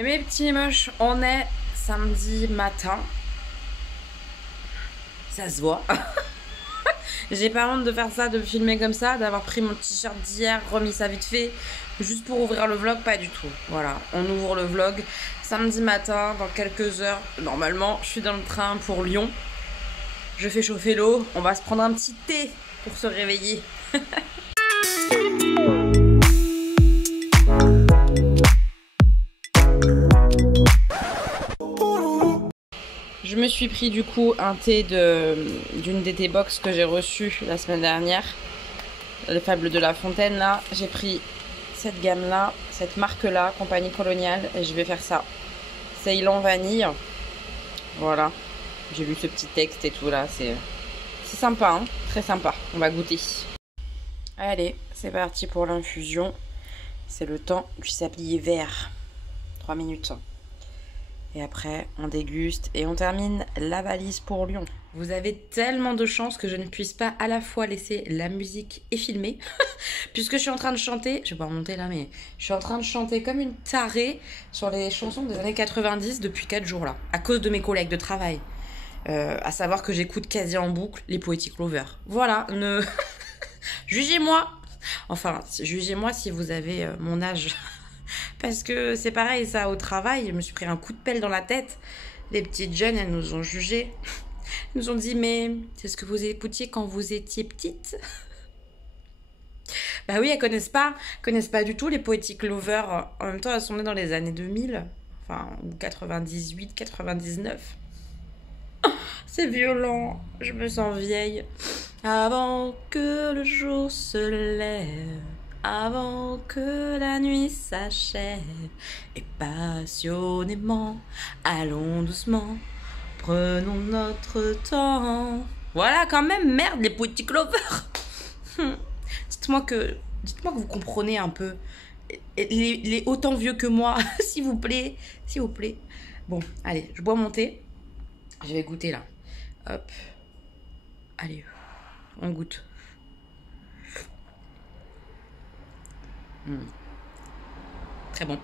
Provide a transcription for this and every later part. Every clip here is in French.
Mes petits moches, on est samedi matin. Ça se voit. J'ai pas honte de faire ça, de filmer comme ça, d'avoir pris mon t-shirt d'hier, remis ça vite fait, juste pour ouvrir le vlog, pas du tout. Voilà, on ouvre le vlog samedi matin, dans quelques heures. Normalement, je suis dans le train pour Lyon. Je fais chauffer l'eau, on va se prendre un petit thé pour se réveiller. Je me suis pris du coup un thé d'une des tea box que j'ai reçue la semaine dernière. Les Fables de La Fontaine là. J'ai pris cette gamme là, cette marque là, Compagnie Coloniale. Et je vais faire ça. Ceylan vanille. Voilà. J'ai lu ce petit texte et tout là. C'est sympa, hein, très sympa. On va goûter. Allez, c'est parti pour l'infusion. C'est le temps du sablier vert. 3 minutes. Et après, on déguste et on termine la valise pour Lyon. Vous avez tellement de chance que je ne puisse pas à la fois laisser la musique et filmer. Puisque je suis en train de chanter, je vais pas remonter là, mais je suis en train de chanter comme une tarée sur les chansons des années 90 depuis 4 jours là. À cause de mes collègues de travail. À savoir que j'écoute quasi en boucle les Poetic Lovers. Voilà, ne... Jugez-moi. Enfin, jugez-moi si vous avez mon âge. Parce que c'est pareil, ça, au travail, je me suis pris un coup de pelle dans la tête. Les petites jeunes, elles nous ont jugés. Elles nous ont dit, mais c'est ce que vous écoutiez quand vous étiez petite? Bah oui, elles connaissent pas du tout les Poetic Lovers. En même temps, elles sont nées dans les années 2000. Enfin, ou 98, 99. C'est violent, je me sens vieille. Avant que le jour se lève, avant que la nuit s'achève, et passionnément, allons doucement, prenons notre temps. Voilà, quand même, merde, les Poetic Lovers. Dites-moi que vous comprenez un peu. Les autant vieux que moi, s'il vous plaît, s'il vous plaît. Bon, allez, je bois mon thé. Je vais goûter là. Hop. Allez, on goûte. Très bon.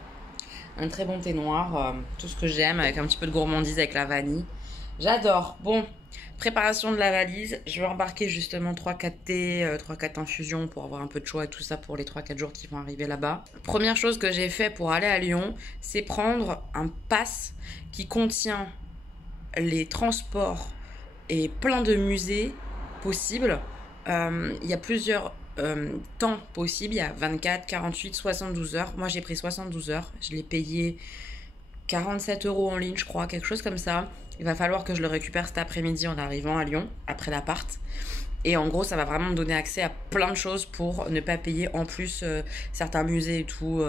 Un très bon thé noir. Tout ce que j'aime, avec un petit peu de gourmandise avec la vanille. J'adore. Bon, préparation de la valise. Je vais embarquer justement 3-4 thés, 3-4 infusions pour avoir un peu de choix et tout ça pour les 3-4 jours qui vont arriver là-bas. Première chose que j'ai fait pour aller à Lyon, c'est prendre un pass qui contient les transports et plein de musées possibles. Il y a plusieurs temps possibles. Il y a 24, 48, 72 heures. Moi, j'ai pris 72 heures. Je l'ai payé 47 € en ligne, je crois, quelque chose comme ça. Il va falloir que je le récupère cet après-midi en arrivant à Lyon, après l'appart. Et en gros, ça va vraiment me donner accès à plein de choses pour ne pas payer en plus certains musées et tout.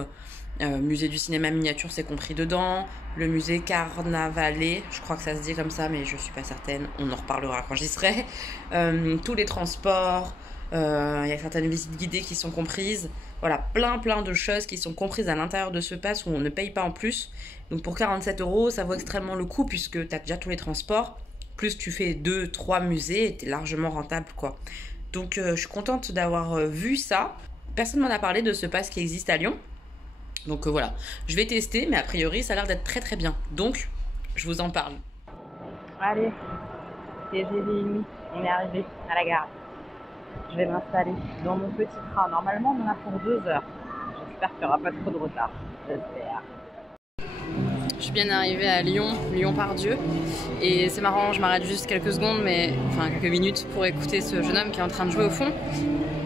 Musée du cinéma miniature, c'est compris dedans. Le musée Carnavalet, je crois que ça se dit comme ça, mais je suis pas certaine. On en reparlera quand j'y serai. Tous les transports, il y a certaines visites guidées qui sont comprises. Voilà, plein de choses qui sont comprises à l'intérieur de ce pass où on ne paye pas en plus. Donc pour 47 €, ça vaut extrêmement le coup puisque tu as déjà tous les transports. Plus tu fais 2-3 musées et t'es largement rentable, quoi. Donc je suis contente d'avoir vu ça. Personne m'en a parlé de ce pass qui existe à Lyon. Donc voilà, je vais tester, mais a priori, ça a l'air d'être très bien. Donc, je vous en parle. Allez, c'est 10h30, on est arrivé à la gare. Je vais m'installer dans mon petit train. Normalement, on en a pour 2 heures. J'espère qu'il n'y aura pas trop de retard. J'espère. Je suis bien arrivée à Lyon, Lyon-Pardieu. Et c'est marrant, je m'arrête juste quelques secondes, enfin quelques minutes pour écouter ce jeune homme qui est en train de jouer au fond.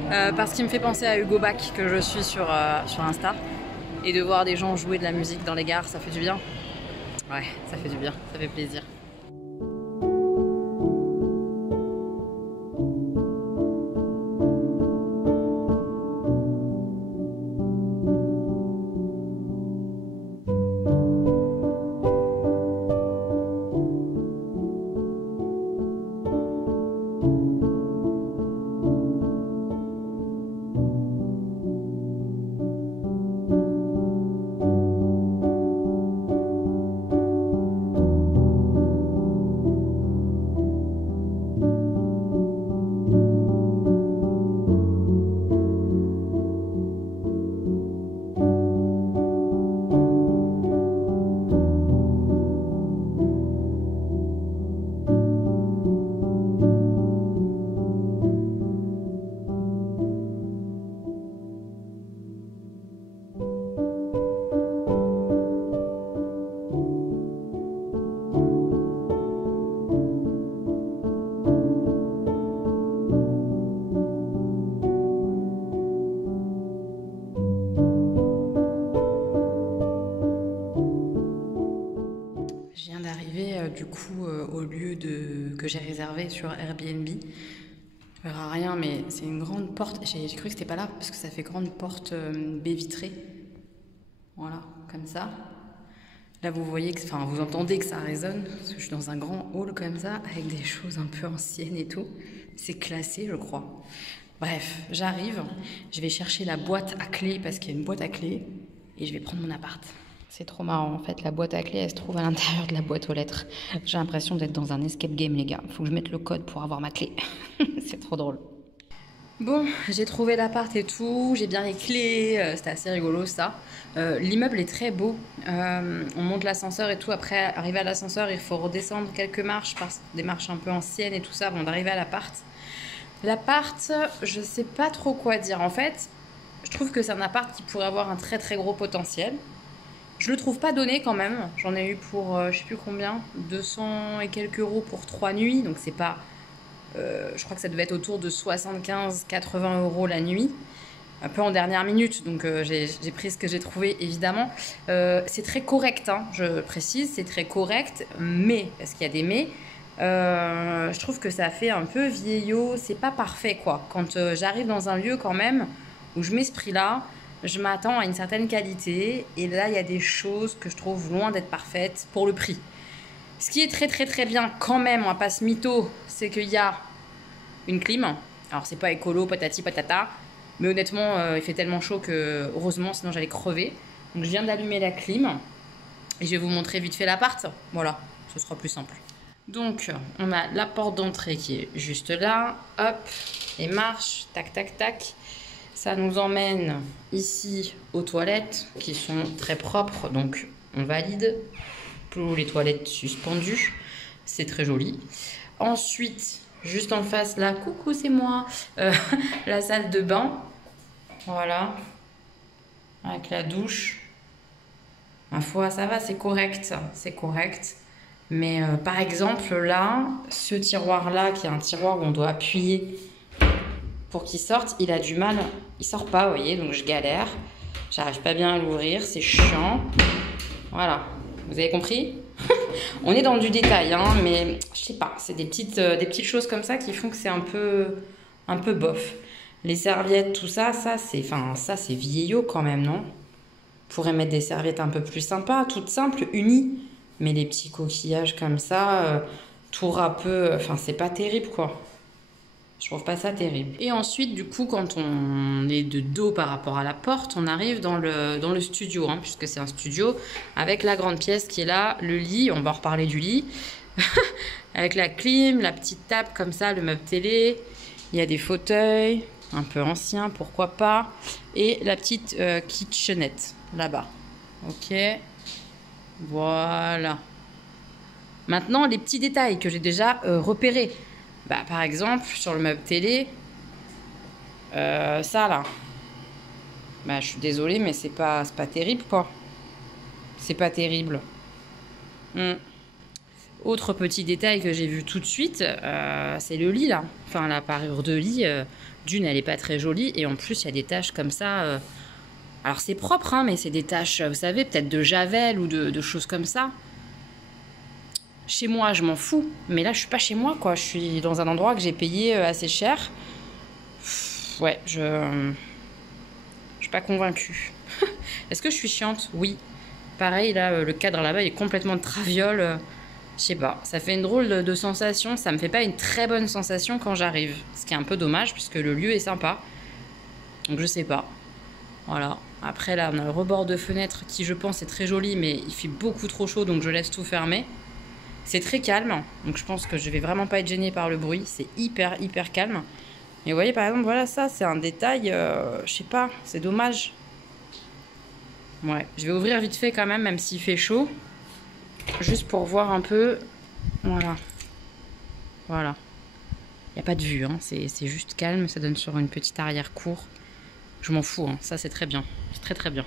Parce qu'il me fait penser à Hugo Bach, que je suis sur Insta. Et de voir des gens jouer de la musique dans les gares, ça fait du bien. Ouais, ça fait du bien, ça fait plaisir. du coup au lieu que j'ai réservé sur Airbnb. Tu verras rien, mais c'est une grande porte. J'ai cru que c'était pas là parce que ça fait grande porte baie vitrée. Voilà, comme ça. Là, vous voyez, enfin, vous entendez que ça résonne, parce que je suis dans un grand hall comme ça, avec des choses un peu anciennes et tout. C'est classé, je crois. Bref, j'arrive, je vais chercher la boîte à clé, parce qu'il y a une boîte à clé, et je vais prendre mon appart. C'est trop marrant, en fait, la boîte à clé, elle se trouve à l'intérieur de la boîte aux lettres. J'ai l'impression d'être dans un escape game, les gars. Faut que je mette le code pour avoir ma clé. C'est trop drôle. Bon, j'ai trouvé l'appart et tout, j'ai bien les clés, c'était assez rigolo ça. L'immeuble est très beau, on monte l'ascenseur et tout, après arriver à l'ascenseur il faut redescendre quelques marches, des marches un peu anciennes et tout ça avant d'arriver à l'appart. L'appart, je sais pas trop quoi dire en fait, je trouve que c'est un appart qui pourrait avoir un très très gros potentiel. Je le trouve pas donné quand même, j'en ai eu pour je sais plus combien, 200 et quelques euros pour 3 nuits, donc c'est pas... je crois que ça devait être autour de 75-80 euros la nuit, un peu en dernière minute, donc j'ai pris ce que j'ai trouvé évidemment. C'est très correct, hein, je précise, c'est très correct, mais, parce qu'il y a des mais, je trouve que ça fait un peu vieillot, c'est pas parfait quoi. Quand j'arrive dans un lieu quand même où je mets ce prix-là, je m'attends à une certaine qualité, et là il y a des choses que je trouve loin d'être parfaites pour le prix. Ce qui est très très très bien quand même, on va pas se mytho, c'est qu'il y a une clim. Alors c'est pas écolo, patati patata, mais honnêtement il fait tellement chaud que heureusement sinon j'allais crever. Donc je viens d'allumer la clim et je vais vous montrer vite fait l'appart. Voilà, ce sera plus simple. Donc on a la porte d'entrée qui est juste là, hop, les marches, tac tac tac. Ça nous emmène ici aux toilettes qui sont très propres, donc on valide. Pour les toilettes suspendues, c'est très joli. Ensuite, juste en face là, coucou c'est moi, la salle de bain, voilà, avec la douche. Ma foi, ça va, c'est correct, c'est correct. Mais par exemple là, ce tiroir là, qui est un tiroir où on doit appuyer pour qu'il sorte, il a du mal, il sort pas, vous voyez, donc je galère. J'arrive pas bien à l'ouvrir, c'est chiant. Voilà, vous avez compris? On est dans du détail, hein, mais je sais pas, c'est des petites choses comme ça qui font que c'est un peu bof. Les serviettes, tout ça, ça c'est vieillot quand même, non? On pourrait mettre des serviettes un peu plus sympas, toutes simples, unies. Mais les petits coquillages comme ça, tout râpeux, enfin c'est pas terrible quoi. Je trouve pas ça terrible. Et ensuite, du coup, quand on est de dos par rapport à la porte, on arrive dans le studio, hein, puisque c'est un studio, avec la grande pièce qui est là, le lit, on va en reparler du lit, avec la clim, la petite table comme ça, le meuble télé, il y a des fauteuils, un peu anciens, pourquoi pas, et la petite kitchenette, là-bas. Ok, voilà. Maintenant, les petits détails que j'ai déjà repérés. Bah, par exemple, sur le meuble télé, ça là, bah, je suis désolée, mais c'est pas terrible quoi. C'est pas terrible. Autre petit détail que j'ai vu tout de suite, c'est le lit là. Enfin, la parure de lit, d'une, elle est pas très jolie, et en plus, il y a des taches comme ça. Alors, c'est propre, hein, mais c'est des taches, vous savez, peut-être de javel ou de choses comme ça. Chez moi, je m'en fous, mais là, je suis pas chez moi, quoi. Je suis dans un endroit que j'ai payé assez cher. Ouais, je suis pas convaincue. Est-ce que je suis chiante? Oui. Pareil, là, le cadre là-bas, il est complètement de traviole. Je sais pas, ça fait une drôle de sensation. Ça me fait pas une très bonne sensation quand j'arrive. Ce qui est un peu dommage, puisque le lieu est sympa. Donc, je sais pas. Voilà. Après, là, on a le rebord de fenêtre qui, je pense, est très joli, mais il fait beaucoup trop chaud, donc je laisse tout fermer. C'est très calme, donc je pense que je vais vraiment pas être gênée par le bruit. C'est hyper calme. Et vous voyez, par exemple, voilà, ça, c'est un détail, je sais pas, c'est dommage. Ouais, je vais ouvrir vite fait quand même s'il fait chaud. Juste pour voir un peu. Voilà. Voilà. Il n'y a pas de vue, hein. C'est juste calme, ça donne sur une petite arrière-cour. Je m'en fous, hein. Ça c'est très bien. C'est très bien.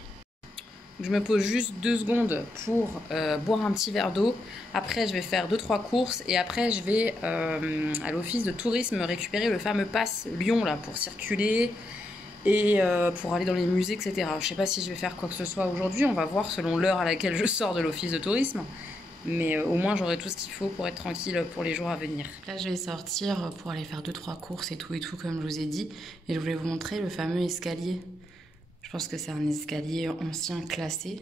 Je me pose juste 2 secondes pour boire un petit verre d'eau. Après, je vais faire 2-3 courses. Et après, je vais à l'office de tourisme récupérer le fameux pass Lyon là, pour circuler et pour aller dans les musées, etc. Je ne sais pas si je vais faire quoi que ce soit aujourd'hui. On va voir selon l'heure à laquelle je sors de l'office de tourisme. Mais au moins, j'aurai tout ce qu'il faut pour être tranquille pour les jours à venir. Là, je vais sortir pour aller faire 2-3 courses et tout, comme je vous ai dit. Et je voulais vous montrer le fameux escalier. Je pense que c'est un escalier ancien classé.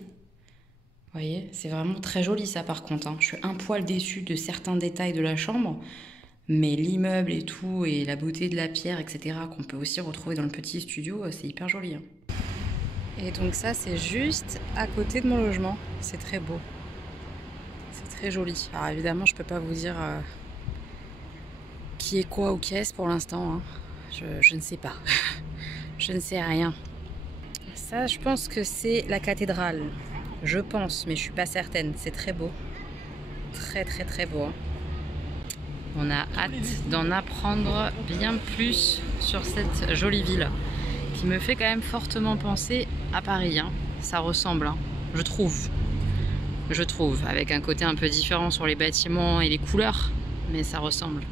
Vous voyez, c'est vraiment très joli ça par contre. Hein. Je suis un poil déçue de certains détails de la chambre. Mais l'immeuble et tout, et la beauté de la pierre, etc., qu'on peut aussi retrouver dans le petit studio, c'est hyper joli. Hein. Et donc ça, c'est juste à côté de mon logement. C'est très beau. C'est très joli. Alors évidemment, je peux pas vous dire qui est quoi ou qui est-ce pour l'instant. Hein. Je ne sais pas. Je ne sais rien. Ça, je pense que c'est la cathédrale. Je pense, mais je suis pas certaine. C'est très beau. Très très très beau. Hein. On a hâte d'en apprendre bien plus sur cette jolie ville qui me fait quand même fortement penser à Paris. Hein. Ça ressemble, hein, je trouve. Je trouve, avec un côté un peu différent sur les bâtiments et les couleurs, mais ça ressemble.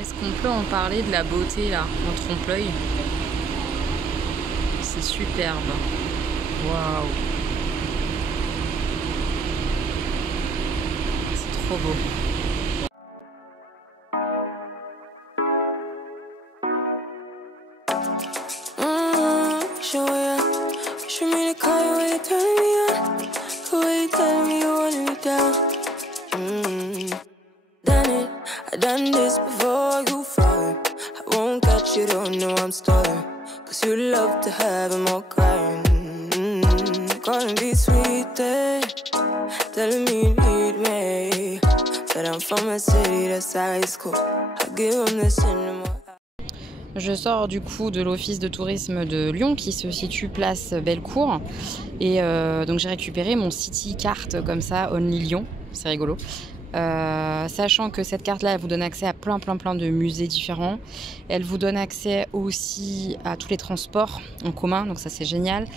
Est-ce qu'on peut en parler de la beauté là, en trompe-l'œil? C'est superbe. Waouh! C'est trop beau. Done this before you fall. I won't catch you, don't know I'm stalling. Cause you love to have them all crying. Calling me sweet, telling me you need me. But I'm from a city that's high school. I give them this anymore. Je sors du coup de l'office de tourisme de Lyon qui se situe place Bellecour. Et donc j'ai récupéré mon city carte comme ça, Only Lyon. C'est rigolo. Sachant que cette carte-là, elle vous donne accès à plein de musées différents. Elle vous donne accès aussi à tous les transports en commun, donc ça c'est génial.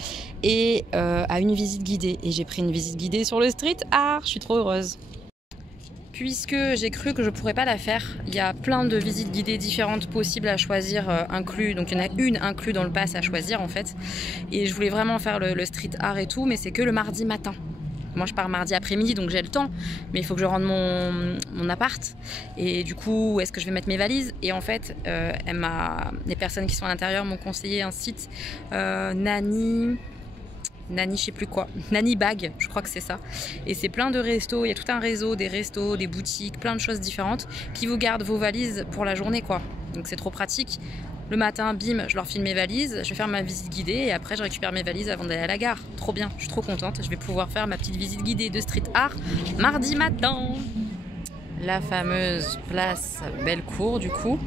Et à une visite guidée. Et j'ai pris une visite guidée sur le street art, je suis trop heureuse. Puisque j'ai cru que je pourrais pas la faire, il y a plein de visites guidées différentes possibles à choisir, inclus. Donc il y en a une inclus dans le pass à choisir en fait. Et je voulais vraiment faire le street art et tout, mais c'est que le mardi matin. Moi je pars mardi après-midi donc j'ai le temps, mais il faut que je rende mon appart. Et du coup, où est-ce que je vais mettre mes valises? Et en fait, les personnes qui sont à l'intérieur m'ont conseillé un site, Nani je sais plus quoi, Nani Bag, je crois que c'est ça. Et c'est plein de restos, il y a tout un réseau, des restos, des boutiques, plein de choses différentes qui vous gardent vos valises pour la journée quoi. Donc c'est trop pratique. Le matin, bim, je leur file mes valises, je vais faire ma visite guidée et après je récupère mes valises avant d'aller à la gare. Trop bien, je suis trop contente. Je vais pouvoir faire ma petite visite guidée de street art mardi matin. La fameuse place Bellecour du coup.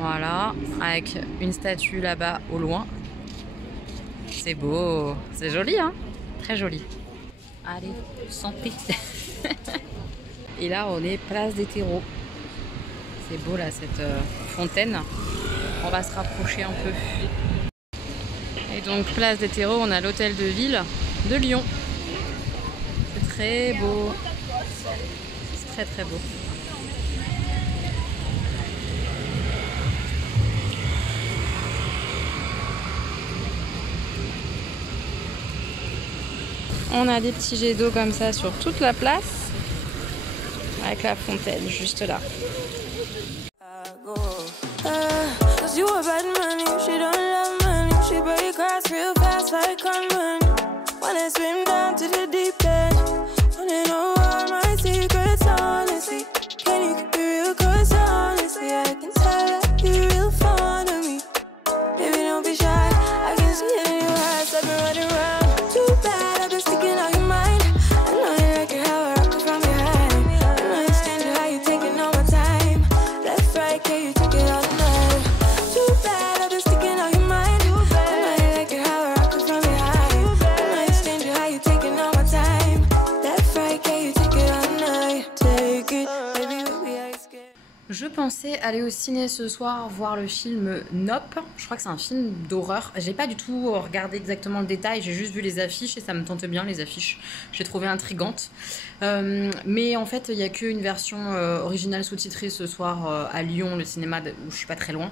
Voilà, avec une statue là-bas au loin. C'est beau, c'est joli hein, très joli. Allez, santé. Et là on est place des terreaux. C'est beau là cette fontaine. On va se rapprocher un peu. Et donc place des terreaux, on a l'hôtel de ville de Lyon. C'est très beau. C'est très beau. On a des petits jets d'eau comme ça sur toute la place. Avec la fontaine juste là. You a bad man, you she don't love man. You she break grass real fast like gunman. Wanna swim down to the deep end. Wanna know all my secrets, honestly. Can you keep it real? Cause honestly, I can tell that you're real fond of me. Baby, don't be shy, I can see it in your eyes. I've been running around. Too bad, I've been sticking on your mind. I know you like it how I rock it from behind. I know you stand it how you taking all my time. Left, right, can you take it all night? Je pensais aller au ciné ce soir voir le film Nope. Je crois que c'est un film d'horreur. J'ai pas du tout regardé exactement le détail, j'ai juste vu les affiches et ça me tentait bien les affiches. J'ai trouvé intrigantes. Mais en fait, il n'y a qu'une version originale sous-titrée ce soir à Lyon, le cinéma où je suis pas très loin.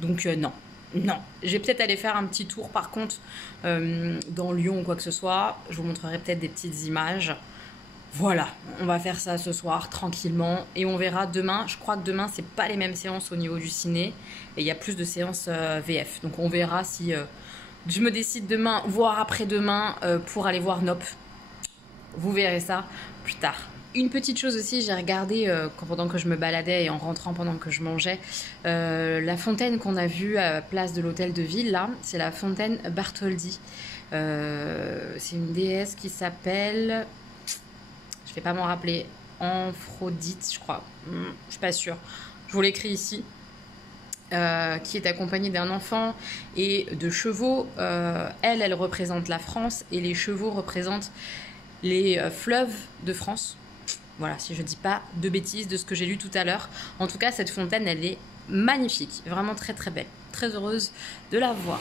Donc non. Non, je vais peut-être aller faire un petit tour par contre dans Lyon ou quoi que ce soit. Je vous montrerai peut-être des petites images. Voilà, on va faire ça ce soir tranquillement et on verra demain. Je crois que demain c'est pas les mêmes séances au niveau du ciné et il y a plus de séances VF. Donc on verra si je me décide demain, voire après-demain pour aller voir Nope. Vous verrez ça plus tard. Une petite chose aussi, j'ai regardé pendant que je me baladais et en rentrant pendant que je mangeais, la fontaine qu'on a vue à la place de l'hôtel de ville, là, c'est la fontaine Bartholdi. C'est une déesse qui s'appelle, je vais pas m'en rappeler, Aphrodite, je crois. Je suis pas sûre. Je vous l'écris ici. Qui est accompagnée d'un enfant et de chevaux. Elle représente la France et les chevaux représentent les fleuves de France. Voilà, si je dis pas de bêtises de ce que j'ai lu tout à l'heure. En tout cas, cette fontaine, elle est magnifique, vraiment très très belle. Très heureuse de la voir.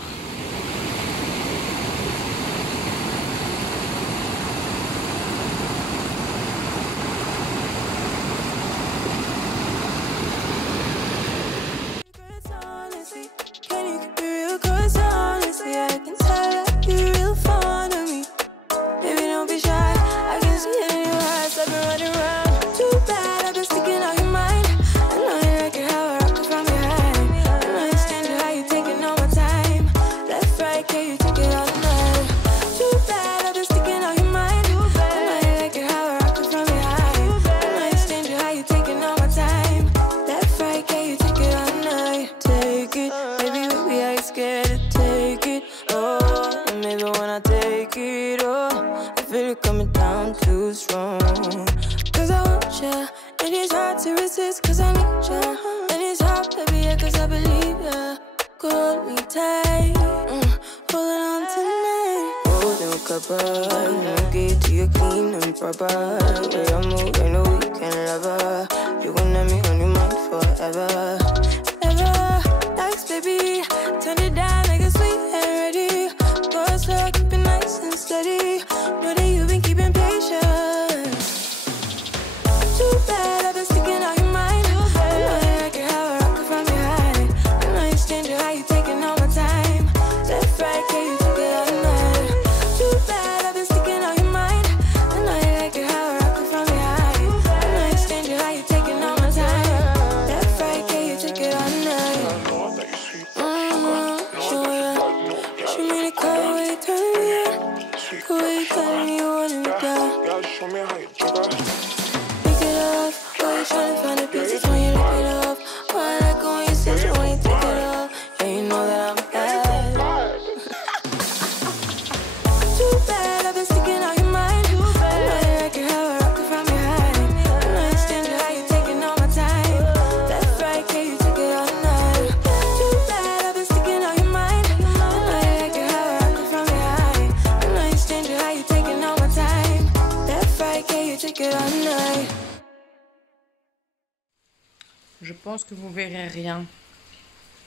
Je pense que vous verrez rien,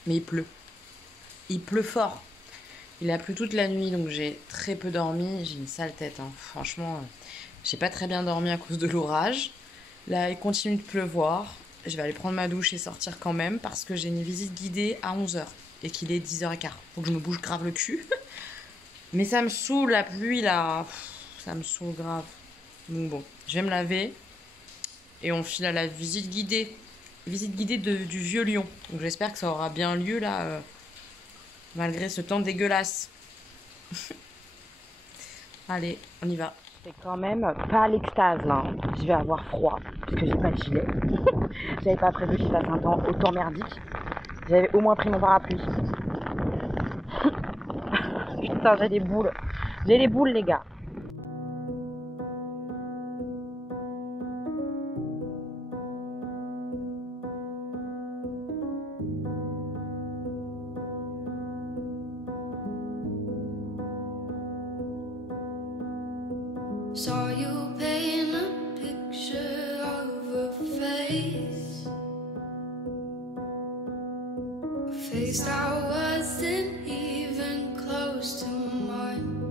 mais il pleut. Il pleut fort. Il a plu toute la nuit, donc j'ai très peu dormi. J'ai une sale tête, hein. Franchement, j'ai pas très bien dormi à cause de l'orage. Là, il continue de pleuvoir. Je vais aller prendre ma douche et sortir quand même parce que j'ai une visite guidée à 11h et qu'il est 10h15. Faut que je me bouge grave le cul. Mais ça me saoule, la pluie, là. Ça me saoule grave. Donc bon, je vais me laver et on file à la visite guidée. Visite guidée du Vieux Lyon. Donc j'espère que ça aura bien lieu là, malgré ce temps dégueulasse. Allez, on y va. C'est quand même pas l'extase là. Je vais avoir froid parce que j'ai pas de gilet. J'avais pas prévu qu'il fasse un temps autant merdique. J'avais au moins pris mon parapluie. Putain, j'ai des boules. J'ai les boules, les gars. Saw you paint a picture of a face, a face that wasn't even close to mine.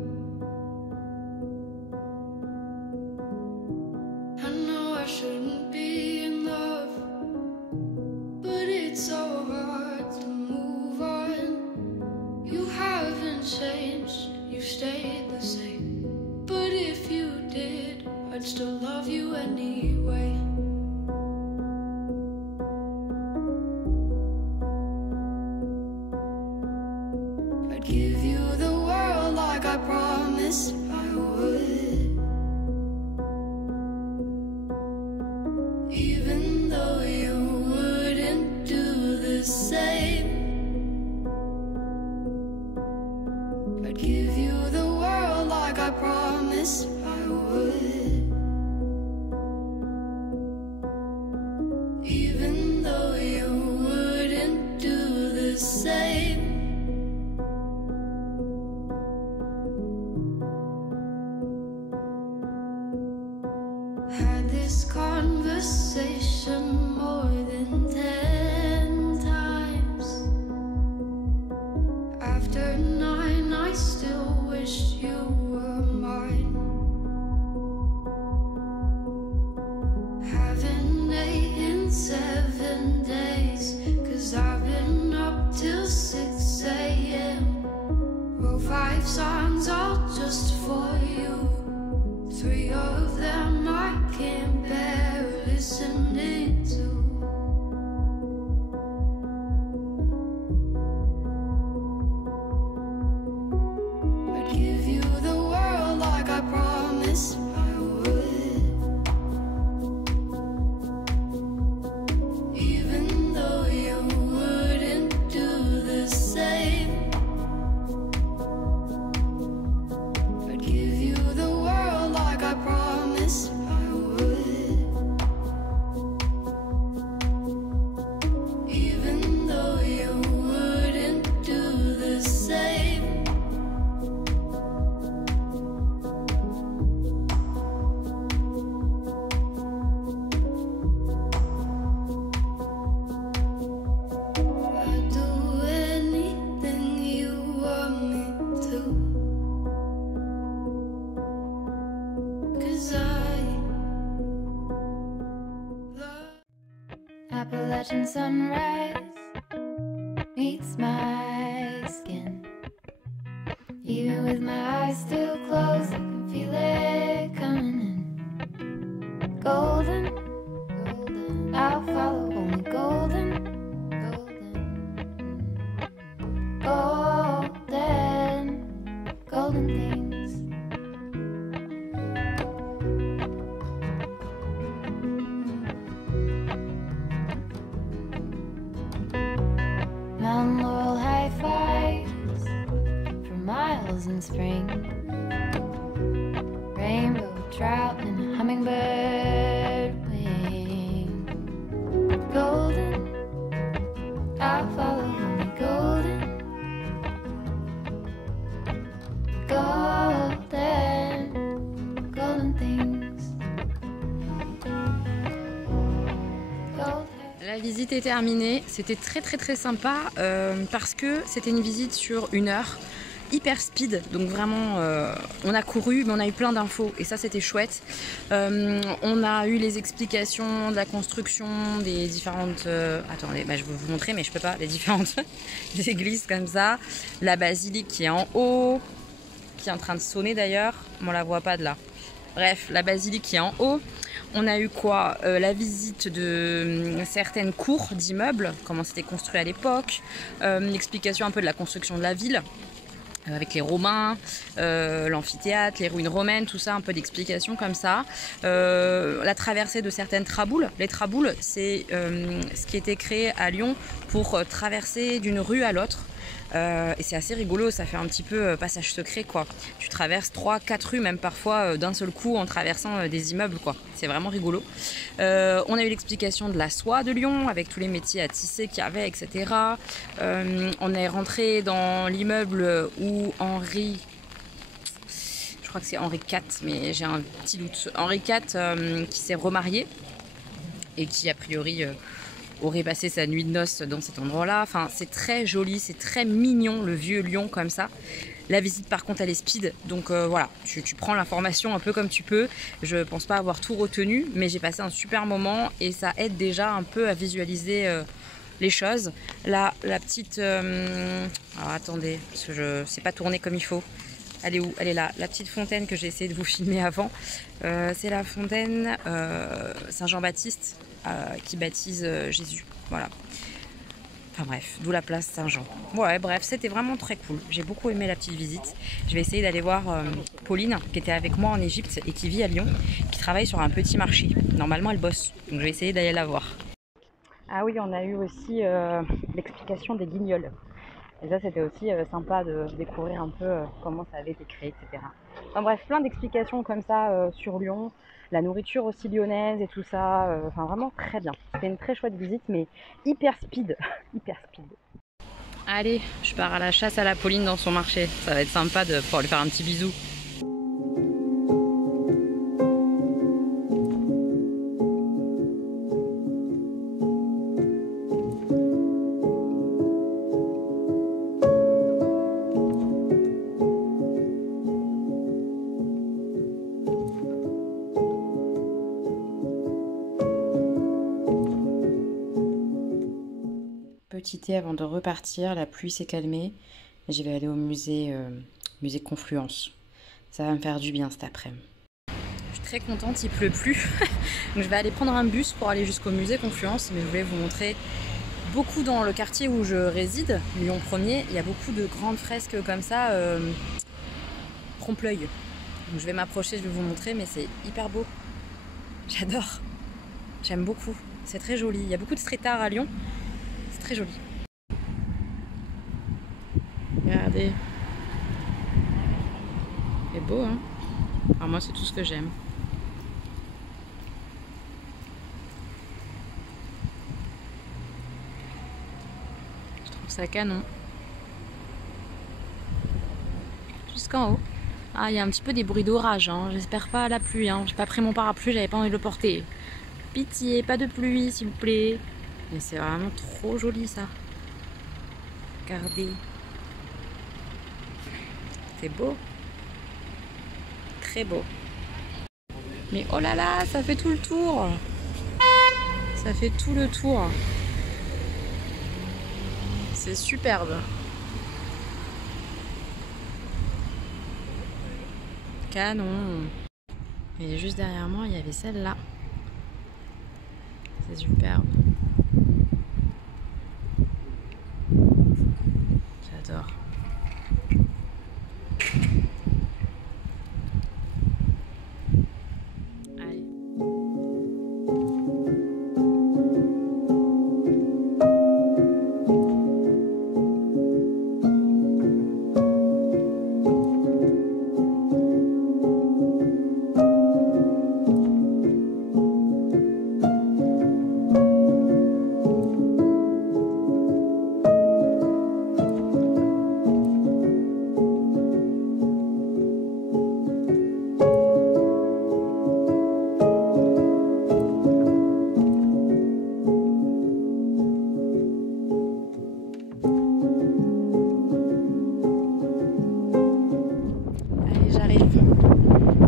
I know I shouldn't be in love, but it's so hard to move on. You haven't changed, you stayed the same. But if you did, I'd still love you anyway. I'd give you the world like I promised I would, even though you wouldn't do the same. I'd give you the world like I promised I would, even though you wouldn't do the same. Had this conversation more than 10 times. After 9 I still wish you were mine. Haven't ate in 7 days, 'cause I've been up till 6 AM. Wrote 5 songs all just for you. 3 of them I can't bear listening to. I'd give you the world like I promised I would, even though you wouldn't do the same. I'd give you the world like I promised I would, even though you wouldn't do the same. I'd do anything you want me to, 'cause Appalachian sunrise meets my skin. Even with my eyes still closed, I can feel it coming in. Golden, golden, I'll follow only golden, golden, golden, golden things. Mountain laurel high fives for miles in spring. Rainbow trout and a hummingbird wing. Golden, I'll follow only golden, golden, golden things. Gold hair. La visite est terminée, c'était très sympa parce que c'était une visite sur 1 heure, hyper speed, donc vraiment on a couru mais on a eu plein d'infos et ça c'était chouette. On a eu les explications de la construction des différentes... attendez, je vais vous montrer mais je peux pas, les différentes des églises comme ça. La basilique qui est en haut, qui est en train de sonner d'ailleurs, on la voit pas de là. Bref, la basilique qui est en haut. On a eu quoi la visite de certaines cours d'immeubles, comment c'était construit à l'époque, l'explication un peu de la construction de la ville, avec les Romains, l'amphithéâtre, les ruines romaines, tout ça, un peu d'explications comme ça. La traversée de certaines traboules. Les traboules, c'est ce qui était créé à Lyon pour traverser d'une rue à l'autre. Et c'est assez rigolo, ça fait un petit peu passage secret quoi. Tu traverses 3-4 rues même parfois d'un seul coup en traversant des immeubles quoi. C'est vraiment rigolo. On a eu l'explication de la soie de Lyon avec tous les métiers à tisser qu'il y avait, etc. On est rentré dans l'immeuble où Henri... Je crois que c'est Henri IV, mais j'ai un petit doute. Henri IV qui s'est remarié et qui a priori... aurait passé sa nuit de noces dans cet endroit-là. Enfin, c'est très joli, c'est très mignon, le vieux Lyon comme ça. La visite, par contre, elle est speed. Donc voilà, tu prends l'information un peu comme tu peux. Je pense pas avoir tout retenu, mais j'ai passé un super moment et ça aide déjà un peu à visualiser les choses. Là, la petite... Alors attendez, parce que je sais pas tourner comme il faut. Elle est où? Elle est là, la petite fontaine que j'ai essayé de vous filmer avant. C'est la fontaine Saint-Jean-Baptiste qui baptise Jésus. Voilà. Enfin bref, d'où la place Saint-Jean. Ouais, bref, c'était vraiment très cool. J'ai beaucoup aimé la petite visite. Je vais essayer d'aller voir Pauline, qui était avec moi en Égypte et qui vit à Lyon, qui travaille sur un petit marché. Normalement, elle bosse, donc je vais essayer d'aller la voir. Ah oui, on a eu aussi l'explication des guignols. Et ça, c'était aussi sympa de découvrir un peu comment ça avait été créé, etc. Enfin bref, plein d'explications comme ça sur Lyon. La nourriture aussi lyonnaise et tout ça. Enfin vraiment très bien. C'était une très chouette visite, mais hyper speed. Hyper speed. Allez, je pars à la chasse à la Pauline dans son marché. Ça va être sympa de pouvoir lui faire un petit bisou. Petit thé avant de repartir, la pluie s'est calmée. Je vais aller au musée Confluence. Ça va me faire du bien cet après-midi. Je suis très contente, il pleut plus. Donc je vais aller prendre un bus pour aller jusqu'au musée Confluence. Mais je voulais vous montrer beaucoup dans le quartier où je réside, Lyon 1er. Il y a beaucoup de grandes fresques comme ça, trompe-l'œil. Donc je vais m'approcher, je vais vous montrer, mais c'est hyper beau. J'adore. J'aime beaucoup. C'est très joli. Il y a beaucoup de street art à Lyon. C'est très joli. Regardez. C'est beau, hein? Enfin, moi, c'est tout ce que j'aime. Je trouve ça canon. Jusqu'en haut. Ah, il y a un petit peu des bruits d'orage, hein. J'espère pas la pluie, hein. J'ai pas pris mon parapluie, j'avais pas envie de le porter. Pitié, pas de pluie, s'il vous plaît. Mais c'est vraiment trop joli, ça. Regardez. C'est beau. Très beau. Mais oh là là, ça fait tout le tour. Ça fait tout le tour. C'est superbe. Canon. Et juste derrière moi, il y avait celle-là. C'est superbe. J'adore. Allez.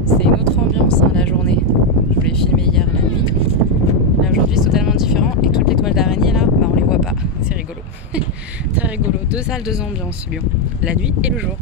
C'est une autre ambiance hein, la journée. Je voulais filmer hier la nuit. Là aujourd'hui c'est totalement différent et toutes les toiles d'araignée là, bah on les voit pas. C'est rigolo. Très rigolo. Deux salles, deux ambiances Lyon. La nuit et le jour.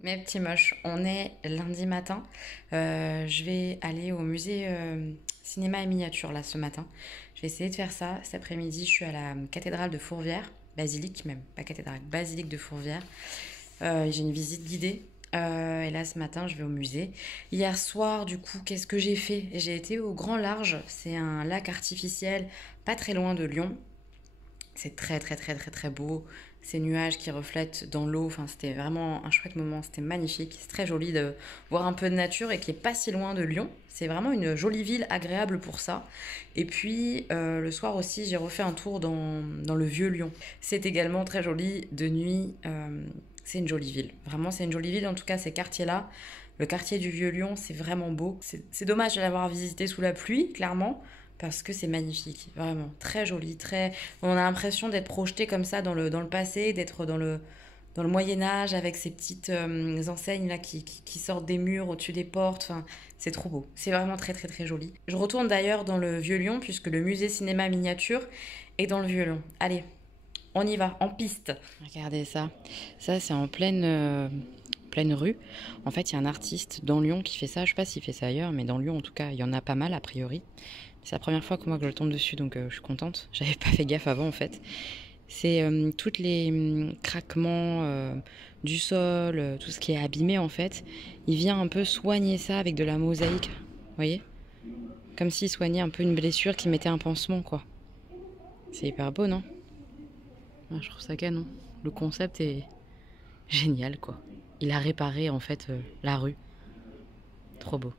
Mes petits moches, on est lundi matin. Je vais aller au musée cinéma et miniature là ce matin. Je vais essayer de faire ça. Cet après-midi, je suis à la cathédrale de Fourvière, basilique même, pas cathédrale, basilique de Fourvière. J'ai une visite guidée. Et là, ce matin, je vais au musée. Hier soir, du coup, qu'est-ce que j'ai fait? J'ai été au Grand Large. C'est un lac artificiel, pas très loin de Lyon. C'est très, très, très, très, très beau. Ces nuages qui reflètent dans l'eau. Enfin, c'était vraiment un chouette moment. C'était magnifique. C'est très joli de voir un peu de nature et qui est pas si loin de Lyon. C'est vraiment une jolie ville, agréable pour ça. Et puis, le soir aussi, j'ai refait un tour dans le vieux Lyon. C'est également très joli de nuit. C'est une jolie ville. Vraiment, c'est une jolie ville. En tout cas, ces quartiers-là, le quartier du Vieux-Lyon, c'est vraiment beau. C'est dommage de l'avoir visité sous la pluie, clairement, parce que c'est magnifique. Vraiment, très joli. On a l'impression d'être projeté comme ça dans le passé, d'être dans le Moyen-Âge, avec ces petites enseignes là qui sortent des murs au-dessus des portes. Enfin, c'est trop beau. C'est vraiment très, très, très joli. Je retourne d'ailleurs dans le Vieux-Lyon, puisque le musée cinéma miniature est dans le Vieux-Lyon. Allez, on y va, en piste. Regardez ça. Ça, c'est en pleine rue. En fait, il y a un artiste dans Lyon qui fait ça. Je sais pas s'il fait ça ailleurs, mais dans Lyon, en tout cas, il y en a pas mal, a priori. C'est la première fois que je tombe dessus, donc je suis contente. J'avais pas fait gaffe avant, en fait. C'est tous les craquements du sol, tout ce qui est abîmé, en fait. Il vient un peu soigner ça avec de la mosaïque. Vous voyez? Comme s'il soignait un peu une blessure qui mettait un pansement, quoi. C'est hyper beau, non? Je trouve ça canon. Le concept est génial, quoi. Il a réparé, en fait, la rue. Trop beau.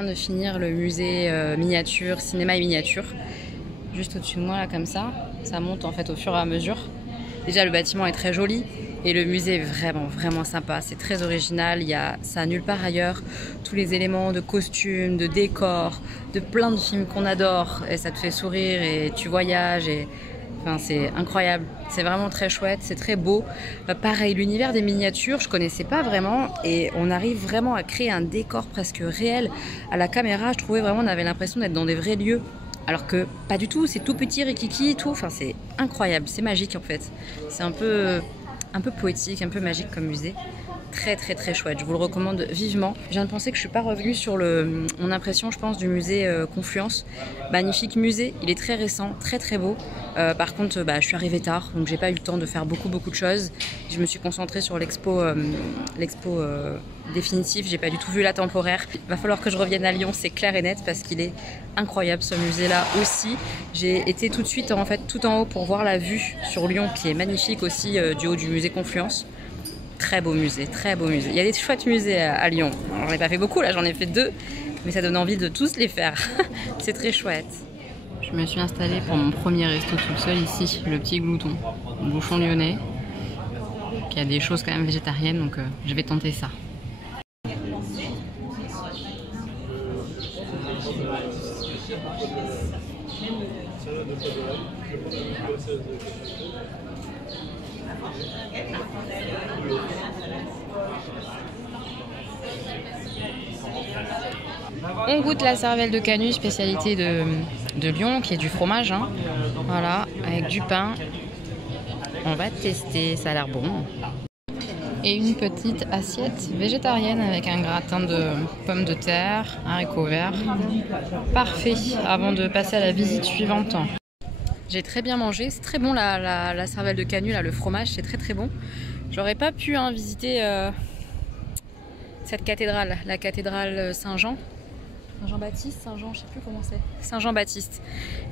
viens de finir le musée miniature, cinéma et miniature. Juste au-dessus de moi, là, comme ça. Ça monte en fait au fur et à mesure. Déjà, le bâtiment est très joli. Et le musée est vraiment, vraiment sympa. C'est très original. Il y a ça nulle part ailleurs. Tous les éléments de costumes, de décors, de plein de films qu'on adore. Et ça te fait sourire et tu voyages. Et... Enfin, c'est incroyable. C'est vraiment très chouette. C'est très beau. Pareil, l'univers des miniatures, je connaissais pas vraiment. Et on arrive vraiment à créer un décor presque réel. À la caméra, je trouvais vraiment, on avait l'impression d'être dans des vrais lieux. Alors que pas du tout. C'est tout petit, rikiki, tout. Enfin, c'est incroyable. C'est magique en fait. C'est un peu poétique, un peu magique comme musée. Très très très chouette, je vous le recommande vivement. Je viens de penser que je suis pas revenue sur mon impression, je pense, du musée Confluence. Magnifique musée, il est très récent, très très beau. Par contre, je suis arrivée tard, donc j'ai pas eu le temps de faire beaucoup de choses. Je me suis concentrée sur l'expo définitive, j'ai pas du tout vu la temporaire. Il va falloir que je revienne à Lyon, c'est clair et net, parce qu'il est incroyable ce musée-là aussi. J'ai été tout de suite en fait tout en haut pour voir la vue sur Lyon, qui est magnifique aussi du haut du musée Confluence. Très beau musée, très beau musée. Il y a des chouettes musées à Lyon. J'en ai pas fait beaucoup, là j'en ai fait 2, mais ça donne envie de tous les faire. C'est très chouette. Je me suis installée pour mon premier resto toute seule ici, le Petit Glouton, au Bouchon Lyonnais. Il y a des choses quand même végétariennes, donc je vais tenter ça. On goûte la cervelle de canut, spécialité de Lyon, qui est du fromage. Hein. Voilà, avec du pain. On va tester, ça a l'air bon. Et une petite assiette végétarienne avec un gratin de pommes de terre, haricots verts. Parfait, avant de passer à la visite suivante. J'ai très bien mangé, c'est très bon la cervelle de canut, là, le fromage, c'est très très bon. J'aurais pas pu visiter cette cathédrale, la cathédrale Saint-Jean. Saint-Jean-Baptiste, Saint-Jean, je sais plus comment c'est. Saint-Jean-Baptiste.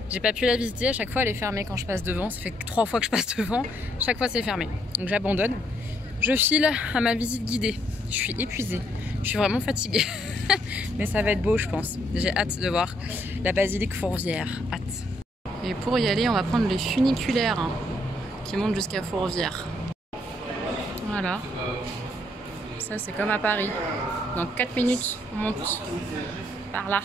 J'ai pas pu la visiter, à chaque fois elle est fermée quand je passe devant. Ça fait 3 fois que je passe devant, chaque fois c'est fermé. Donc j'abandonne. Je file à ma visite guidée. Je suis épuisée, je suis vraiment fatiguée. Mais ça va être beau, je pense. J'ai hâte de voir la basilique Fourvière. Hâte. Et pour y aller, on va prendre les funiculaires hein, qui montent jusqu'à Fourvière. Voilà. Ça c'est comme à Paris. Dans 4 minutes, on monte par là.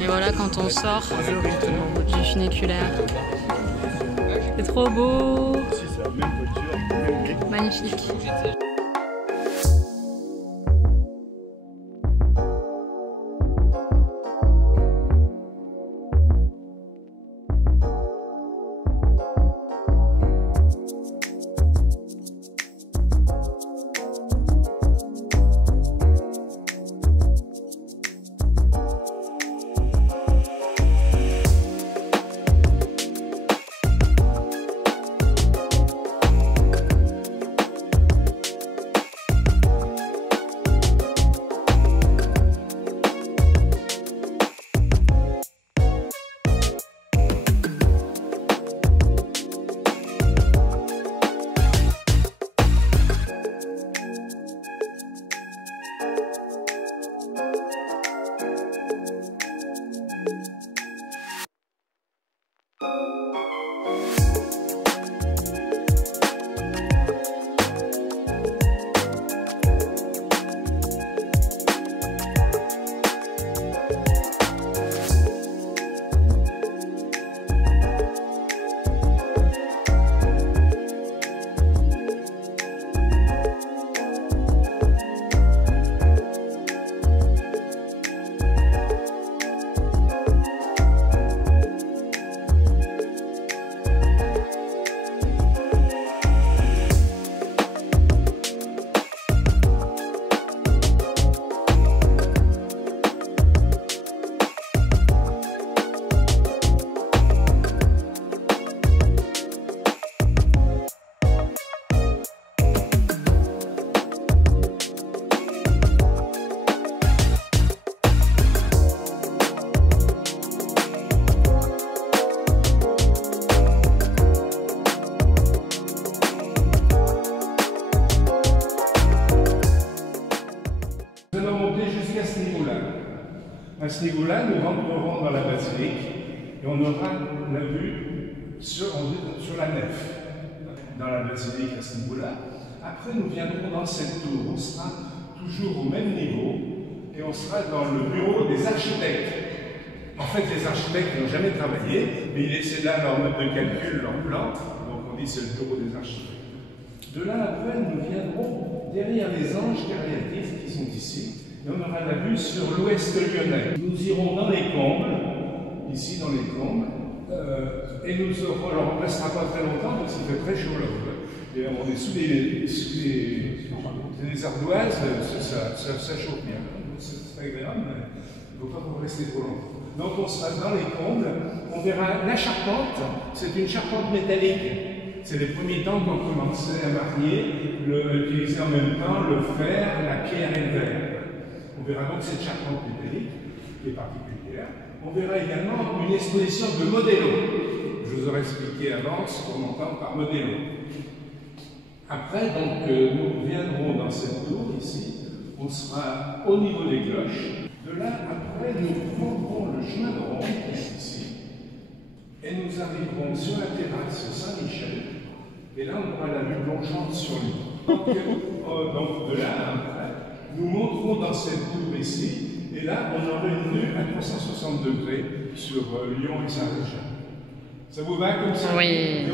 Et voilà quand on sort du funiculaire. C'est trop beau. Magnifique. à ce niveau-là. À ce niveau-là, nous rentrerons dans la basilique et on aura la vue sur la nef. Dans la basilique, à ce niveau-là. Après, nous viendrons dans cette tour. On sera toujours au même niveau et on sera dans le bureau des architectes. En fait, les architectes n'ont jamais travaillé, mais ils laissaient là leur mode de calcul, leur plan. Donc on dit c'est le bureau des architectes. De là, après, nous viendrons derrière les anges carriatifs qui sont ici, et on aura la vue sur l'ouest lyonnais. Nous irons dans les combles, ici dans les combles, et nous aurons, alors on ne restera pas très longtemps parce qu'il fait très chaud là. Et on est sous les ardoises, ça chauffe bien. C'est très agréable, mais il ne faut pas rester trop longtemps. Donc on sera dans les combles, on verra la charpente, c'est une charpente métallique. C'est les premiers temps qu'on commençait à marier, utiliser en même temps le fer, la pierre et le verre. On verra donc cette charpente métallique qui est particulière. On verra également une exposition de modello. Je vous aurais expliqué avant ce qu'on entend par modello. Après, donc, nous viendrons dans cette tour ici, on sera au niveau des cloches. De là, après, nous prendrons le chemin de ronde qui est ici, et nous arriverons sur la terrasse Saint-Michel, et là, on aura la vue plongeante sur l'île. Donc, de là, après, nous monterons dans cette tour ici, et là, on aura une vue à 360 degrés sur Lyon et Saint-Michel. Ça vous va comme ça? Oui.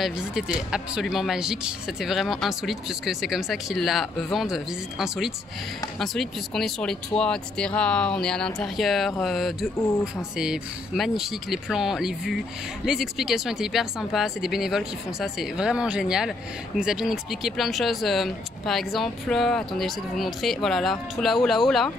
la visite était absolument magique. C'était vraiment insolite puisque c'est comme ça qu'ils la vendent, visite insolite. Insolite puisqu'on est sur les toits, etc. On est à l'intérieur, de haut. Enfin, c'est magnifique. Les plans, les vues, les explications étaient hyper sympas. C'est des bénévoles qui font ça. C'est vraiment génial. Il nous a bien expliqué plein de choses. Par exemple, attendez, j'essaie de vous montrer. Voilà, là, tout là-haut, là.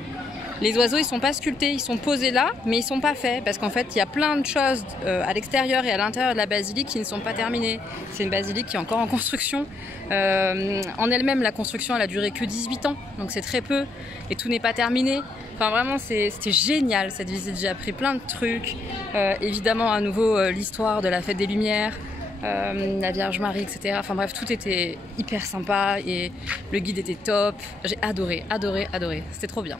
Les oiseaux, ils sont pas sculptés, ils sont posés là, mais ils sont pas faits parce qu'en fait, il y a plein de choses à l'extérieur et à l'intérieur de la basilique qui ne sont pas terminées. C'est une basilique qui est encore en construction. En elle-même, la construction, elle a duré que 18 ans, donc c'est très peu et tout n'est pas terminé. Enfin, vraiment, c'était génial cette visite. J'ai appris plein de trucs. Évidemment, à nouveau, l'histoire de la fête des Lumières. La Vierge Marie, etc. Enfin bref, tout était hyper sympa et le guide était top. J'ai adoré. C'était trop bien.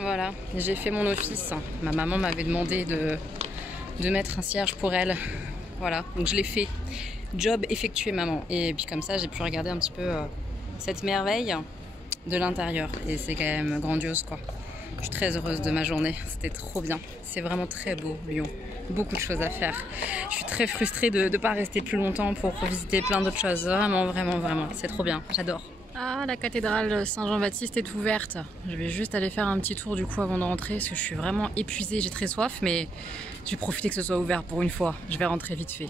Voilà, j'ai fait mon office. Ma maman m'avait demandé de mettre un cierge pour elle. Voilà, donc je l'ai fait. Job effectué, maman. Et puis comme ça, j'ai pu regarder un petit peu cette merveille de l'intérieur. Et c'est quand même grandiose, quoi. Je suis très heureuse de ma journée. C'était trop bien. C'est vraiment très beau, Lyon. Beaucoup de choses à faire. Je suis très frustrée de ne pas rester plus longtemps pour visiter plein d'autres choses. Vraiment. C'est trop bien. J'adore. Ah, la cathédrale Saint-Jean-Baptiste est ouverte. Je vais juste aller faire un petit tour du coup avant de rentrer parce que je suis vraiment épuisée, j'ai très soif, mais je vais profiter que ce soit ouvert pour une fois. Je vais rentrer vite fait.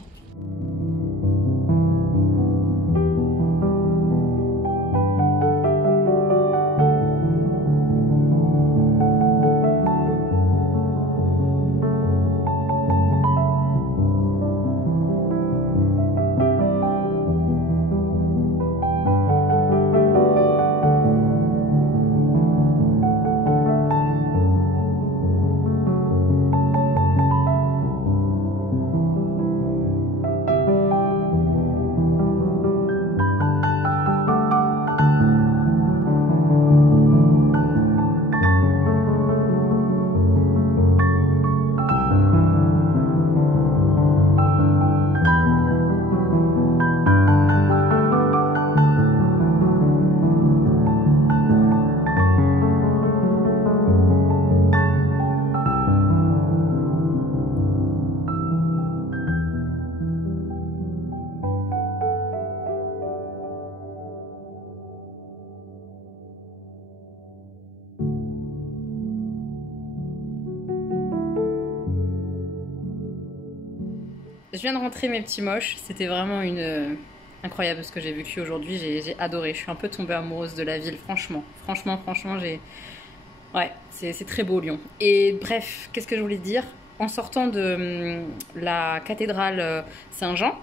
Je viens de rentrer mes petits moches, c'était vraiment incroyable ce que j'ai vécu aujourd'hui, j'ai adoré, je suis un peu tombée amoureuse de la ville, franchement, ouais, c'est très beau Lyon. Et bref, qu'est-ce que je voulais dire? En sortant de la cathédrale Saint-Jean,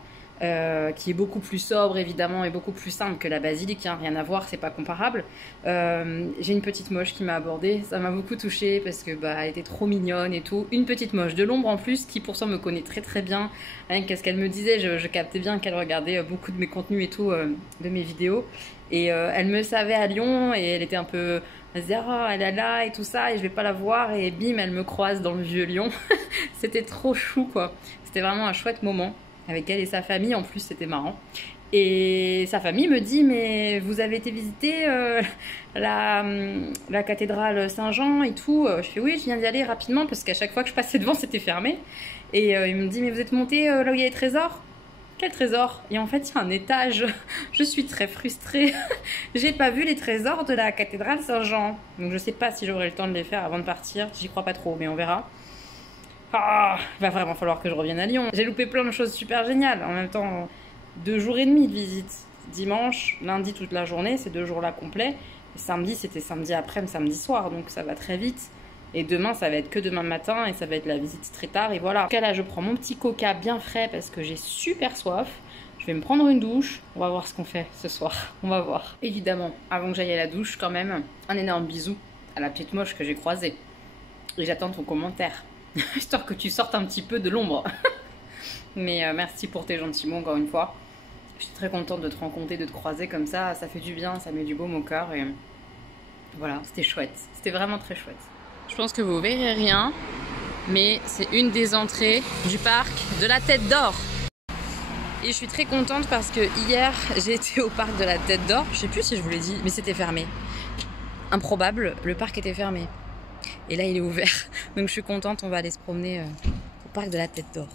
qui est beaucoup plus sobre évidemment et beaucoup plus simple que la basilique, hein, rien à voir, c'est pas comparable. J'ai une petite moche qui m'a abordée, ça m'a beaucoup touchée parce que elle était trop mignonne et tout. Une petite moche de l'ombre en plus qui pourtant me connaît très bien. Rien qu'à ce qu'elle me disait, je captais bien qu'elle regardait beaucoup de mes contenus et tout, de mes vidéos. Et elle me savait à Lyon et elle était un peu... Elle se disait, oh, elle est là et tout ça et je vais pas la voir, et bim, elle me croise dans le vieux Lyon. C'était trop chou quoi. C'était vraiment un chouette moment avec elle et sa famille, en plus c'était marrant. Et sa famille me dit, mais vous avez été visiter la cathédrale Saint-Jean et tout. Je fais oui, je viens d'y aller rapidement parce qu'à chaque fois que je passais devant, c'était fermé. Et il me dit, mais vous êtes monté là où il y a les trésors? Quel trésor? Et en fait, il y a un étage. Je suis très frustrée. J'ai pas vu les trésors de la cathédrale Saint-Jean. Donc je sais pas si j'aurai le temps de les faire avant de partir. J'y crois pas trop, mais on verra. Ah, va vraiment falloir que je revienne à Lyon. J'ai loupé plein de choses super géniales. En même temps, 2 jours et demi de visite. Dimanche, lundi toute la journée, ces 2 jours-là complets. Et samedi, c'était samedi après-midi, samedi soir. Donc ça va très vite. Et demain, ça va être que demain matin et ça va être la visite très tard. Et voilà. En tout cas, là, je prends mon petit coca bien frais parce que j'ai super soif. Je vais me prendre une douche. On va voir ce qu'on fait ce soir. On va voir. Évidemment, avant que j'aille à la douche, quand même, un énorme bisou à la petite moche que j'ai croisée. Et j'attends ton commentaire. Histoire que tu sortes un petit peu de l'ombre. Mais merci pour tes gentils mots, encore une fois. Je suis très contente de te rencontrer, de te croiser comme ça. Ça fait du bien, ça met du baume au cœur. Et voilà, c'était chouette. C'était vraiment très chouette. Je pense que vous verrez rien, mais c'est une des entrées du parc de la Tête d'Or. Et je suis très contente parce que hier, j'ai été au parc de la Tête d'Or. Je sais plus si je vous l'ai dit, mais c'était fermé. Improbable, le parc était fermé. Et là, il est ouvert. Donc je suis contente, on va aller se promener au parc de la Tête d'Or.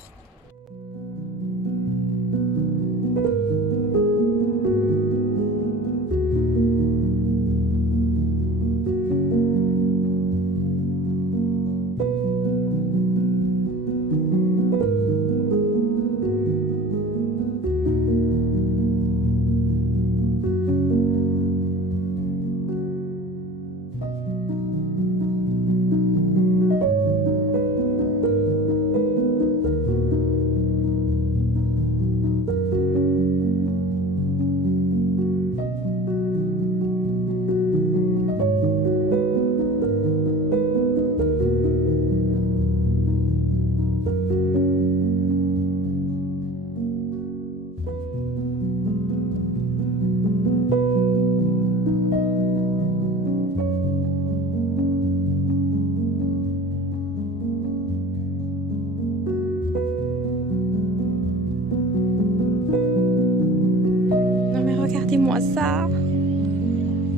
Regardez-moi ça.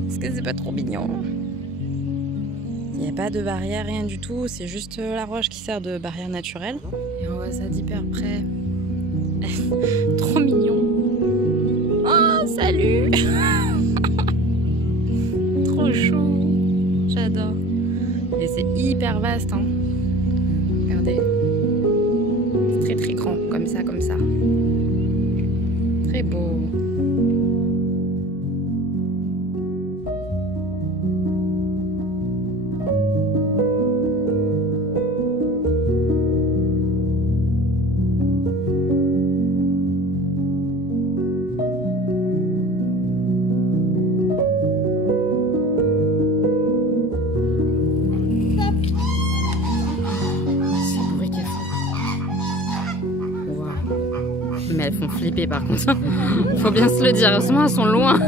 Est-ce que c'est pas trop mignon? Il n'y a pas de barrière, rien du tout. C'est juste la roche qui sert de barrière naturelle. Et on voit ça d'hyper près. Trop mignon. Oh, salut. Trop chou. J'adore. Et c'est hyper vaste, hein. Regardez. C'est très très grand, comme ça, comme ça. Très beau. Mais elles font flipper par contre. Faut bien se le dire, heureusement elles sont loin.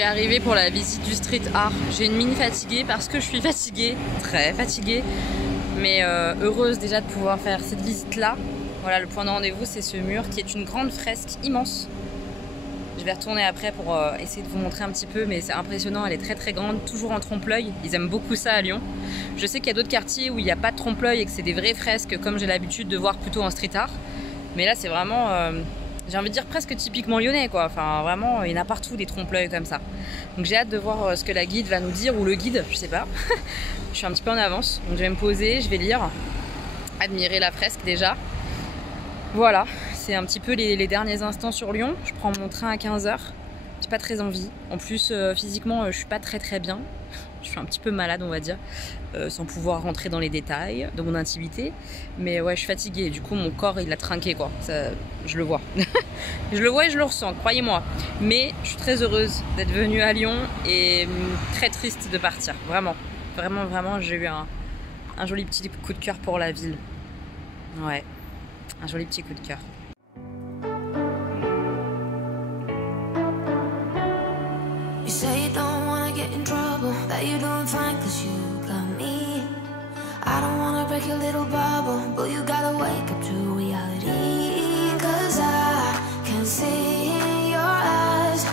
suis arrivée pour la visite du street art. J'ai une mine fatiguée parce que je suis fatiguée, très fatiguée, mais heureuse déjà de pouvoir faire cette visite-là. Voilà, le point de rendez-vous, c'est ce mur qui est une grande fresque immense. Je vais retourner après pour essayer de vous montrer un petit peu, mais c'est impressionnant, elle est très très grande, toujours en trompe-l'œil. Ils aiment beaucoup ça à Lyon. Je sais qu'il y a d'autres quartiers où il n'y a pas de trompe-l'œil et que c'est des vraies fresques comme j'ai l'habitude de voir plutôt en street art. Mais là, c'est vraiment, j'ai envie de dire presque typiquement lyonnais, quoi. Enfin, vraiment, il y en a partout des trompe-l'œil comme ça. Donc j'ai hâte de voir ce que la guide va nous dire, ou le guide, je sais pas. Je suis un petit peu en avance, donc je vais me poser, je vais lire, admirer la fresque déjà. Voilà, c'est un petit peu les derniers instants sur Lyon. Je prends mon train à 15h. J'ai pas très envie. En plus, physiquement, je suis pas très bien. Je suis un petit peu malade, on va dire, sans pouvoir rentrer dans les détails de mon intimité. Mais ouais, je suis fatiguée. Du coup, mon corps, il a trinqué, quoi. Ça, je le vois. Je le vois et je le ressens, croyez-moi. Mais je suis très heureuse d'être venue à Lyon et très triste de partir. Vraiment, vraiment, j'ai eu un joli petit coup de cœur pour la ville. Ouais. Un joli petit coup de cœur. You say you don't wanna get in trouble, that you're doing fine cause you got me. I don't wanna break your little bubble, but you gotta wake up to reality. Cause I can see in your eyes,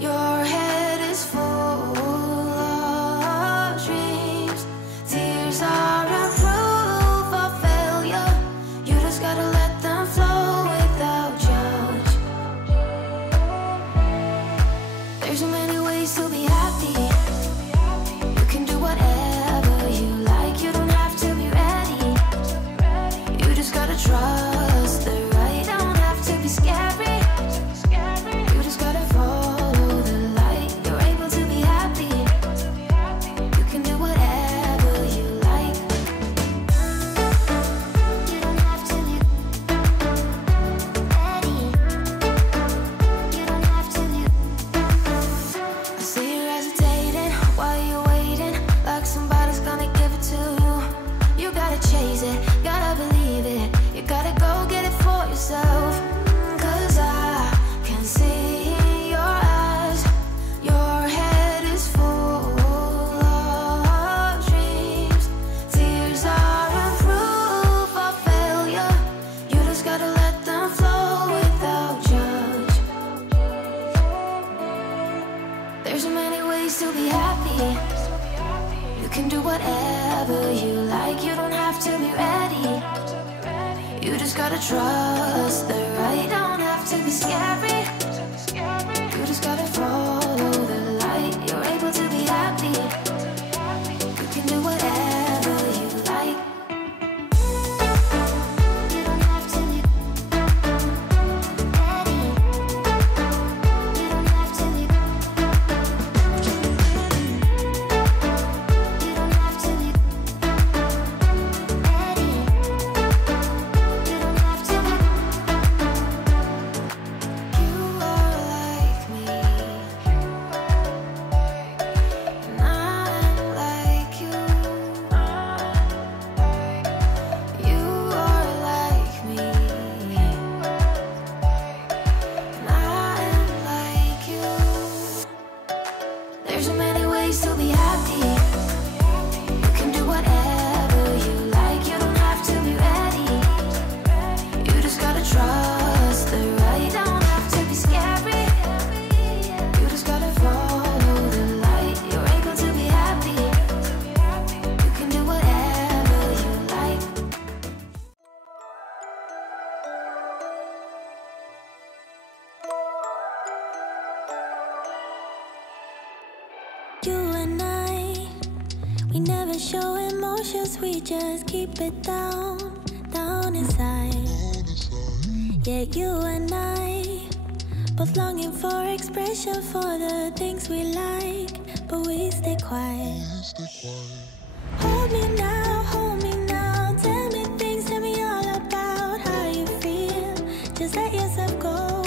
your head is full of dreams. Tears are a proof of failure, you just gotta let them flow without judge. There's so many ways to be happy. You can do whatever you like. You don't have to be ready. You just gotta trust the right. Don't have to be scary. You just gotta follow the light. You're able to be happy. You can do whatever you like. You don't have to be ready. You don't have to be. I see you hesitating while you're waiting, like somebody's gonna give it to you. You gotta chase it, gotta believe it. You gotta go get it for yourself. Cause I can see in your eyes, your head is full of dreams. Tears are a proof of failure. You just gotta let them flow without judge. There's so many ways to be happy. You can do whatever you like. You don't have to be ready. You just gotta trust the right. Don't have to be scary. You just gotta follow the light. You're able to be happy. You can do whatever you like. You don't have to be ready. You don't have to be. You don't have to be ready. You don't have to be. You are like me, and I'm like you. You are like me, and I'm like you. There's so many ways to be happy. You can do whatever you like. You don't have to be ready. You just gotta trust the right. Don't have to be scary. You just gotta follow the light. You're able to be happy. You can do whatever you like. You and I, we never show emotions, we just keep it down, down inside. Yeah, you and I, both longing for expression for the things we like, but we stay quiet. Hold me now, tell me things, tell me all about how you feel. Just let yourself go.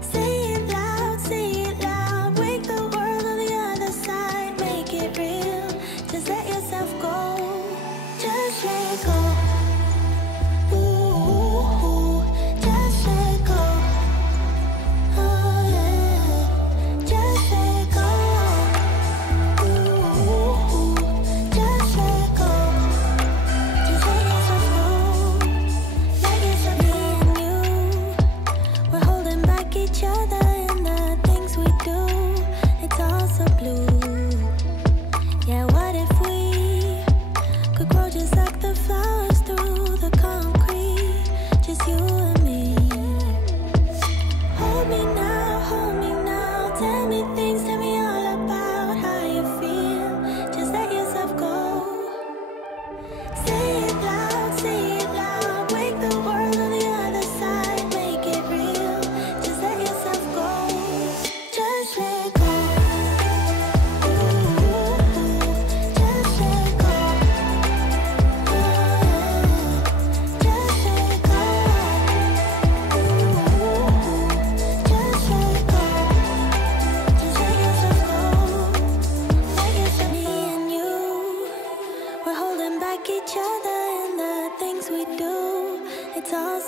Say it loud, wake the world on the other side, make it real. Just let yourself go, just let go. Ooh, just let go. Oh yeah, just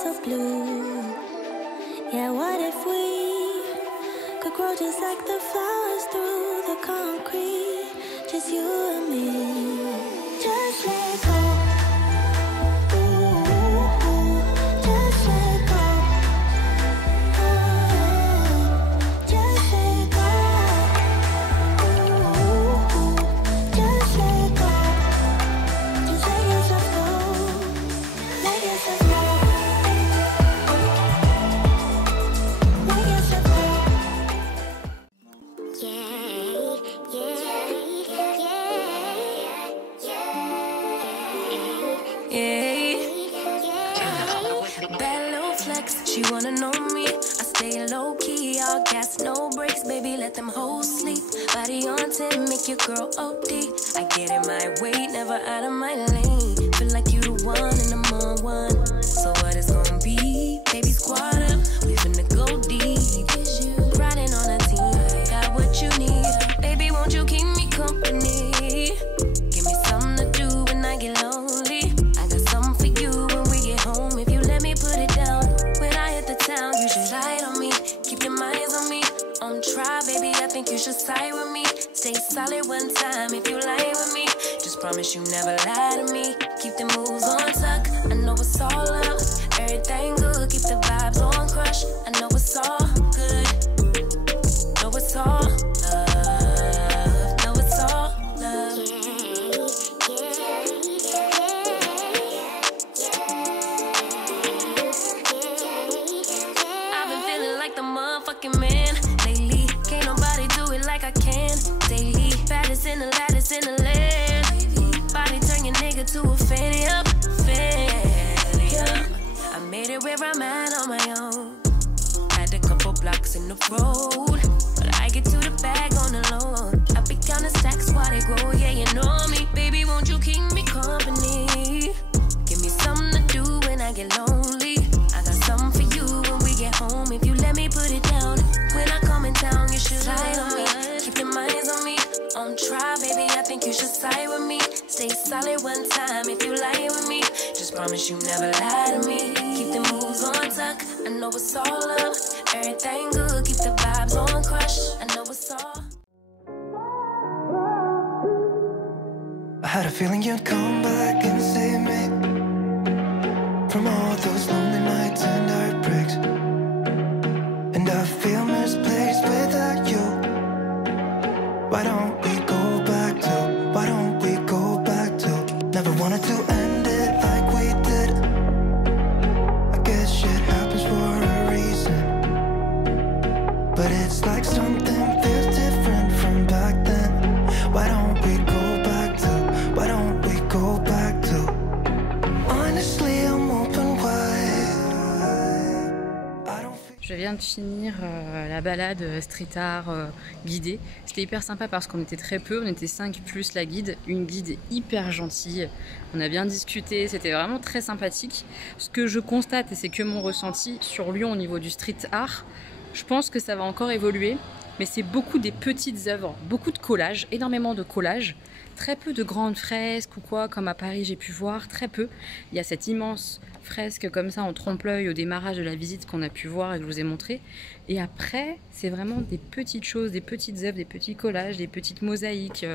so blue. Yeah, what if we could grow just like the flowers through the concrete? Just you and me. Just let go. She wanna know me, I stay low key, all gas, no brakes, baby, let them hoes sleep. Body on 10, make your girl OD. I get in my way, never out of my lane. Feel like you the one and I'm on one. So what it's gonna be? Baby, squad up, we finna go deep. Riding on a team, got what you need. Baby, won't you keep me company? Give me something to do when I get lonely. I got something for you when we get home. If you let me put it down. Town, you should ride on me, keep your minds on me. On try, baby, I think you should side with me. Stay solid one time if you lie with me. Just promise you never lie to me. Keep the moves on tuck, I know it's all up. Everything good, keep the vibes on crush. I know it's all good, know it's all love, know it's all love. Man, lately, can't nobody do it like I can. Daily, baddest in the lattice in the land. Body turn your nigga to a fanny up, fanny up. I made it where I'm at on my own. Had a couple blocks in the road, but I get to the bag on the loan. I be counting stacks while they grow, yeah, you know me. Baby, won't you keep me company? Give me something to do when I get lonely. I got something for you when we get home. If you let me put it down. When I come in town, you should slide on me. Keep your minds on me. On try, baby, I think you should side with me. Stay solid one time if you lie with me. Just promise you never lie to me. Keep the moves on tuck, I know it's all up. Everything good, keep the vibes on crush. I know it's all. I had a feeling you'd come back and save me from all those lonely nights and heartbreaks. And I feel misplaced without you. Why don't we go back to, why don't we go back to? Never wanted to end it like we did. I guess shit happens for a reason. But it's like something feels different from back then. Why don't we go back to, why don't we go back to? Honestly, I'm open wide. I don't feel... Je viens de finir la balade street art guidée. C'était hyper sympa parce qu'on était très peu, on était 5 plus la guide. Une guide hyper gentille, on a bien discuté, c'était vraiment très sympathique. Ce que je constate, et c'est que mon ressenti sur Lyon au niveau du street art, je pense que ça va encore évoluer, mais c'est beaucoup des petites œuvres, beaucoup de collages, énormément de collages. Très peu de grandes fresques ou quoi, comme à Paris j'ai pu voir, très peu. Il y a cette immense fresque comme ça en trompe-l'œil au démarrage de la visite qu'on a pu voir et que je vous ai montré. Et après, c'est vraiment des petites choses, des petites œuvres, des petits collages, des petites mosaïques.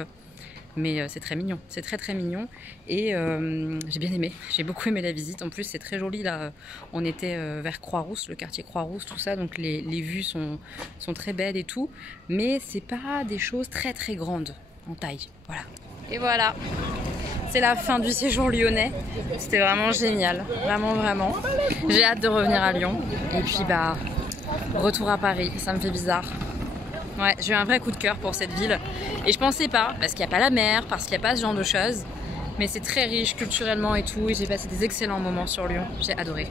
Mais c'est très mignon, c'est très très mignon. Et j'ai bien aimé, j'ai beaucoup aimé la visite. En plus, c'est très joli là. On était vers Croix-Rousse, le quartier Croix-Rousse, tout ça. Donc les vues sont très belles et tout. Mais c'est pas des choses très très grandes en taille. Voilà. Et voilà, c'est la fin du séjour lyonnais. C'était vraiment génial, vraiment vraiment. J'ai hâte de revenir à Lyon. Et puis bah, retour à Paris, ça me fait bizarre. Ouais, j'ai eu un vrai coup de cœur pour cette ville. Et je pensais pas, parce qu'il n'y a pas la mer, parce qu'il n'y a pas ce genre de choses. Mais c'est très riche culturellement et tout. Et j'ai passé des excellents moments sur Lyon, j'ai adoré.